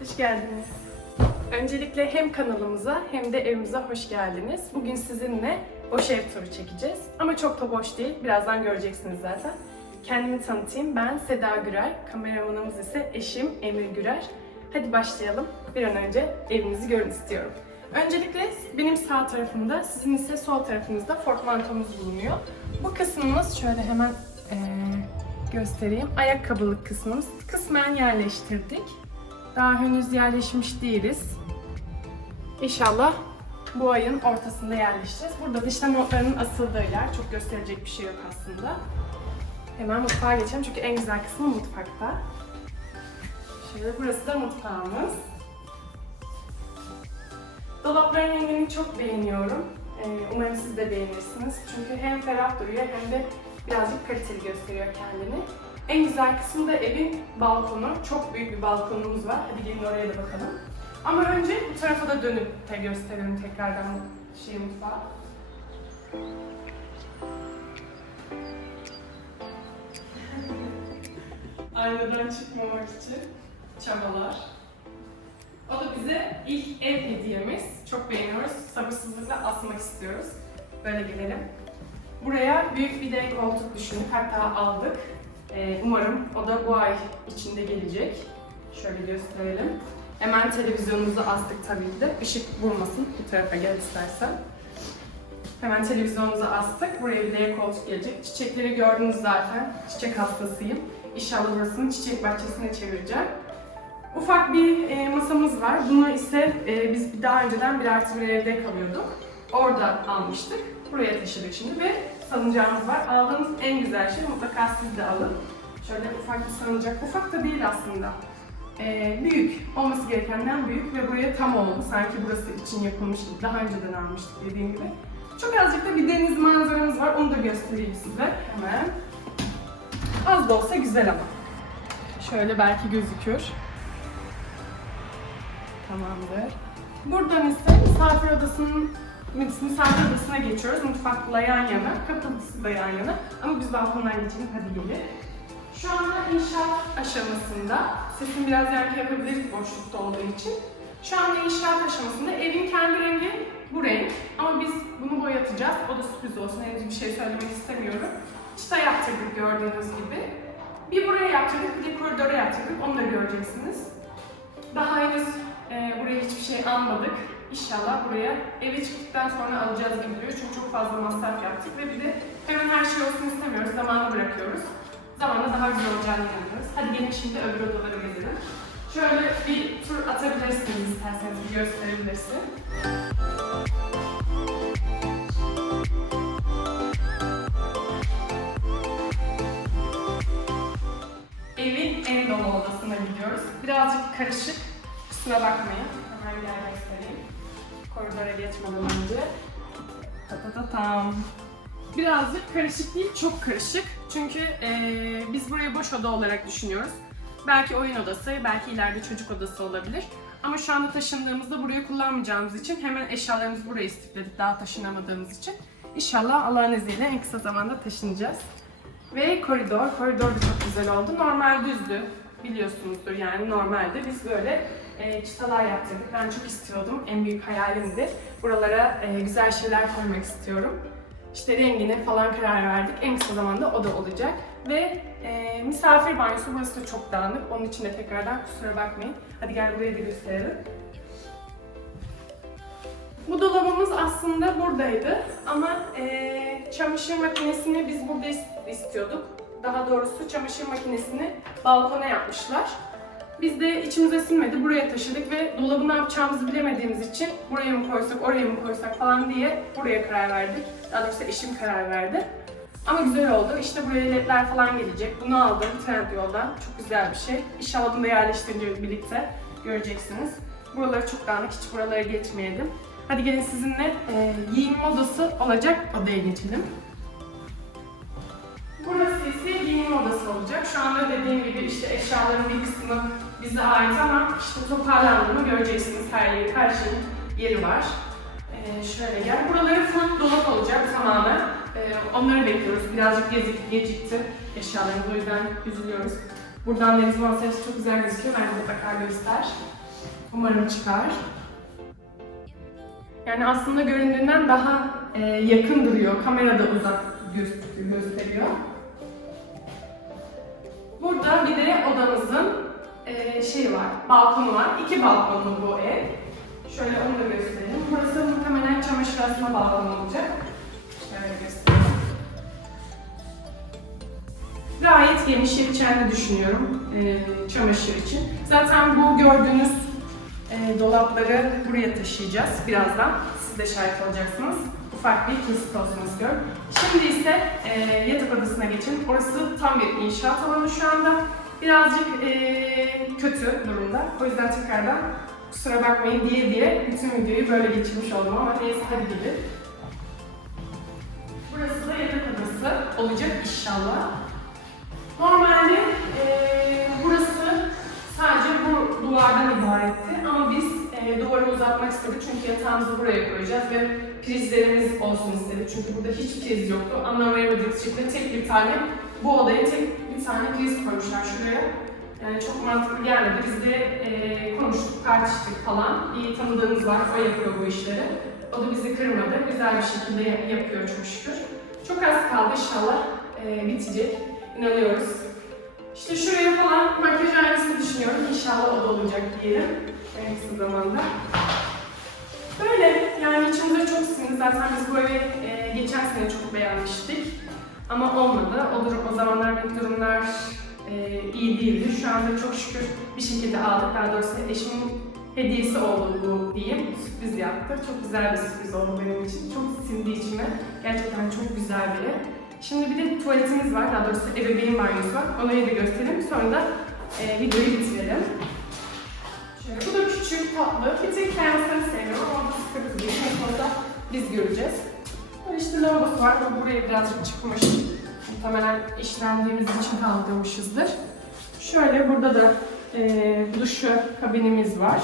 Hoş geldiniz. Öncelikle hem kanalımıza hem de evimize hoş geldiniz. Bugün sizinle boş ev turu çekeceğiz. Ama çok da boş değil. Birazdan göreceksiniz zaten. Kendimi tanıtayım. Ben Seda Gürer. Kameramanımız ise eşim Emir Gürer. Hadi başlayalım. Bir an önce evimizi görün istiyorum. Öncelikle benim sağ tarafımda, sizin ise sol tarafınızda portmantomuz bulunuyor. Bu kısmımız şöyle hemen eee, göstereyim. Ayakkabılık kısmımız. Kısmen yerleştirdik. Daha henüz yerleşmiş değiliz. İnşallah bu ayın ortasında yerleşeceğiz. Burada da işte montlarının asıldığı yer. Çok gösterecek bir şey yok aslında. Hemen mutfağa geçelim çünkü en güzel kısmı mutfakta. Şöyle burası da mutfağımız. Dolapların rengini çok beğeniyorum. Ee, umarım siz de beğenirsiniz. Çünkü hem ferah duruyor hem de birazcık kaliteli gösteriyor kendini. En güzel kısmı da evin balkonu. Çok büyük bir balkonumuz var. Hadi gelin oraya da bakalım. Ama önce bu tarafa da dönüp de gösterelim tekrardan şey mutfağı. Aynadan çıkmamak için çabalar. O da bize ilk ev hediyemiz. Çok beğeniyoruz. Sabırsızlıkla asmak istiyoruz. Böyle gelelim. Buraya büyük bir de koltuk düşündük. Hatta aldık. Ee, umarım o da bu ay içinde gelecek. Şöyle gösterelim. Hemen televizyonumuzu astık tabii ki de. Işık vurmasın. Bu tarafa gel istersen. Hemen televizyonumuzu astık. Buraya bir de koltuk gelecek. Çiçekleri gördünüz zaten. Çiçek hastasıyım. İnşallah burasını çiçek bahçesine çevireceğim. Ufak bir e, masamız var. Bunu ise e, biz daha önceden bir artı bir evde kalıyorduk. Orada almıştık. Buraya taşıdık şimdi ve salıncağımız var. Aldığımız en güzel şey mutlaka siz de alın. Şöyle ufak bir salıncak. Ufak da değil aslında. E, büyük. Olması gerekenden büyük ve buraya tam oldu. Sanki burası için yapılmış gibi. Daha önceden almıştık dediğim gibi. Çok azıcık da bir deniz manzaramız var. Onu da göstereyim size hemen. Az da olsa güzel ama. Şöyle belki gözükür. Tamamdır. Buradan ise misafir odasının misafir odasına geçiyoruz. Mutfakla yan yana, kapısı da yan yana. Ama biz balkondan geçelim, hadi gelin. Şu anda inşaat aşamasında, sesim biraz yankı yapabilir boşlukta olduğu için. Şu anda inşaat aşamasında evin kendi rengi bu renk. Ama biz bunu boyatacağız. O da sürpriz olsun, henüz bir şey söylemek istemiyorum. Çıta yaptırdık gördüğünüz gibi. Bir buraya yaptırdık, bir de koridora yaptırdık. Onu da göreceksiniz. Daha henüz e, buraya hiçbir şey almadık. İnşallah buraya eve çıktıktan sonra alacağız gibi duruyor. Çünkü çok fazla masraf yaptık ve bir de hemen her şey olsun istemiyoruz. Zamanla bırakıyoruz. Zamanla daha güzel olacağını inanıyoruz. Hadi gelin şimdi öbür odalara gezelim. Şöyle bir tur atabilirsiniz isterseniz bir gösterebilirsin. Evin en dolu odasına gidiyoruz. Birazcık karışık. Kusura bakmayın. Hemen gel göstereyim. Koridora geçmeden önce. Ta ta ta tam. Birazcık karışık değil, çok karışık. Çünkü eee, biz burayı boş oda olarak düşünüyoruz. Belki oyun odası, belki ileride çocuk odası olabilir. Ama şu anda taşındığımızda burayı kullanmayacağımız için hemen eşyalarımızı buraya istifledik daha taşınamadığımız için. İnşallah Allah'ın izniyle en kısa zamanda taşınacağız. Ve koridor, koridor da çok güzel oldu. Normal düzdü, biliyorsunuzdur yani normalde biz böyle e, çıtalar yaptırdık. Ben çok istiyordum, en büyük hayalimdi. Buralara e, güzel şeyler koymak istiyorum. İşte rengine falan karar verdik. En kısa zamanda o da olacak. Ve e, misafir banyosu burası da çok dağınık. Onun için de tekrardan kusura bakmayın. Hadi gel buraya da gösterelim. Bu dolabımız aslında buradaydı ama e, çamaşır makinesini biz burada is- istiyorduk. Daha doğrusu çamaşır makinesini balkona yapmışlar. Biz de içimize sinmedi, buraya taşıdık ve dolabı ne yapacağımızı bilemediğimiz için buraya mı koysak, oraya mı koysak falan diye buraya karar verdik. Daha doğrusu eşim karar verdi. Ama güzel oldu. İşte buraya ledler falan gelecek. Bunu aldım Trendyol'dan. Çok güzel bir şey. İnşallah bunu da yerleştirince birlikte göreceksiniz. Buraları çok dağınık, hiç buralara geçmeyelim. Hadi gelin sizinle e, giyinme odası olacak odaya geçelim. Burası ise giyinme odası olacak. Şu anda dediğim gibi işte eşyaların bir kısmı bize ait ama işte toparlandığını göreceksiniz. Her yeri, her şeyin yeri var. Ee, şöyle gel. Buraları full dolap olacak tamamen. Ee, onları bekliyoruz. Birazcık gecik, gecikti eşyalarımız. O yüzden üzülüyoruz. Buradan deniz manzarası çok güzel gözüküyor. Bence mutlaka göster. Umarım çıkar. Yani aslında göründüğünden daha e, yakın duruyor. Kamerada uzak gösteriyor. Burada bir de odamızın e, şeyi var, balkonu var. İki balkonlu bu ev. Şöyle onu da göstereyim. Burası muhtemelen çamaşır asma balkonu olacak. Şöyle göstereyim. Gayet geniş yeteceğini düşünüyorum e, çamaşır için. Zaten bu gördüğünüz e, dolapları buraya taşıyacağız birazdan. Siz de şahit olacaksınız. Ufak bir kesit olsun istiyorum. Şimdi ise e, yatak odasına geçin. Orası tam bir inşaat alanı şu anda. Birazcık e, kötü durumda. O yüzden tekrardan kusura bakmayın diye diye bütün videoyu böyle geçirmiş oldum ama neyse hadi gidin. Burası da yatak odası olacak inşallah. Normalde eee, burası sadece bu duvardan ibaretti ama biz eee, duvarı uzatmak istedik çünkü yatağımızı buraya koyacağız ve prizlerimiz olsun istedik çünkü burada hiç priz yoktu. Anlamayamadık şekilde tek bir tane bu odaya tek bir tane priz koymuşlar şuraya. Yani çok mantıklı gelmedi. Biz de eee, konuştuk, tartıştık falan. İyi tanıdığımız var, o yapıyor bu işleri. O da bizi kırmadı. Güzel bir şekilde yap- yapıyor çok şükür. Çok az kaldı inşallah eee, bitecek. İnanıyoruz. İşte şuraya falan makyaj aynasını düşünüyorum. İnşallah o da olacak diyelim. En kısa zamanda. Böyle yani içimize çok sindi. Zaten biz bu evi e, geçen sene çok beğenmiştik. Ama olmadı. O, durum, o zamanlar benim durumlar e, iyi değildi. Şu anda çok şükür bir şekilde aldık. Daha doğrusu eşimin hediyesi oldu bu diyeyim. Sürpriz yaptı. Çok güzel bir sürpriz oldu benim için. Çok sindi içime. Gerçekten çok güzel biri. Şimdi bir de tuvaletimiz var, daha doğrusu ebeveyn banyosu var. Onu da gösterelim. Sonra da e, videoyu bitirelim. Şöyle, bu da küçük, tatlı. Bir tek kendisini sevmiyorum ama bu sıkıntı değil. Sonunda biz göreceğiz. İşte lavabosu var. Bu buraya birazcık çıkmış. Muhtemelen işlendiğimiz için kaldırmışızdır. Şöyle burada da e, duşu kabinimiz var.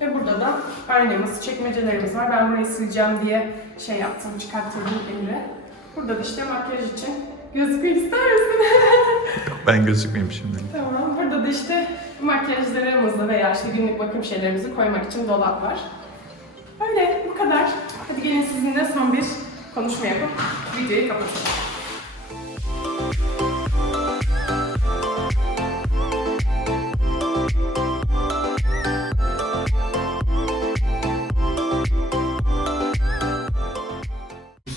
Ve burada da aynamız, çekmecelerimiz var. Ben burayı sileceğim diye şey yaptım, çıkarttırdım elimle. Burada da işte makyaj için gözükmek ister misin? Ben gözükmeyeyim şimdi. tamam. Burada da işte makyajlarımızı veya işte günlük bakım şeylerimizi koymak için dolap var. Öyle, bu kadar. Hadi gelin sizinle son bir konuşma yapıp videoyu kapatalım.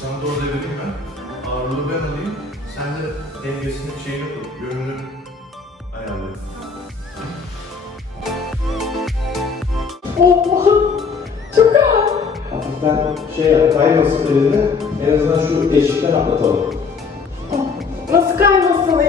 Sana vereyim ben. Ağırlığı ben alayım. Sen de dengesini şeyini. Yönünü ayarla. Oo, çok ağır. Hafiften şey kaymasın elinde. En azından şu eşikten atlatalım. Nasıl kaymasın?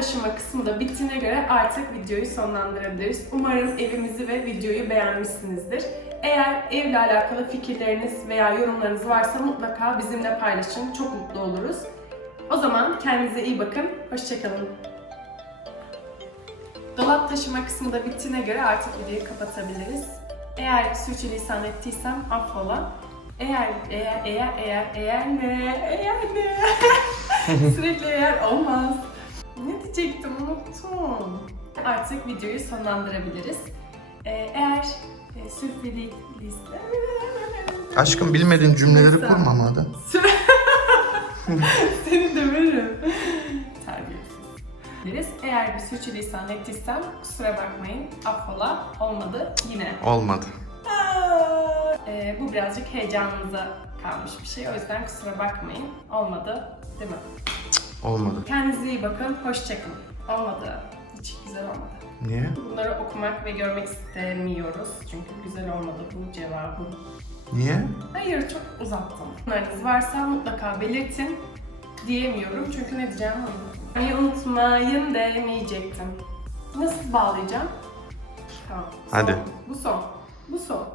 Taşıma kısmı da bittiğine göre artık videoyu sonlandırabiliriz. Umarım evimizi ve videoyu beğenmişsinizdir. Eğer evle alakalı fikirleriniz veya yorumlarınız varsa mutlaka bizimle paylaşın. Çok mutlu oluruz. O zaman kendinize iyi bakın. Hoşçakalın. Dolap taşıma kısmı da bittiğine göre artık videoyu kapatabiliriz. Eğer sürçülisan ettiysem affola. Eğer, eğer, eğer, eğer, eğer ne, eğer ne? Sürekli eğer olmaz. Ne diyecektim unuttum. Artık videoyu sonlandırabiliriz. Ee, eğer e, sürfeli liste... Aşkım bilmediğin cümleleri Neyse. kurma madem. Seni de veririm. Terbiyesiz. Eğer bir sürçülisan ettiysem kusura bakmayın. Affola. Olmadı yine. Olmadı. Aa! Ee, bu birazcık heyecanınıza kalmış bir şey. O yüzden kusura bakmayın. Olmadı. Değil mi? Olmadı. Kendinize iyi bakın. Hoşçakalın. Olmadı. Hiç güzel olmadı. Niye? Bunları okumak ve görmek istemiyoruz. Çünkü güzel olmadı bu cevabı. Niye? Hayır çok uzattım. Bunlarınız varsa mutlaka belirtin. Diyemiyorum çünkü ne diyeceğimi unuttum. Hani unutmayın demeyecektim. Nasıl bağlayacağım? Tamam. Hadi. Son. Bu son. Bu son.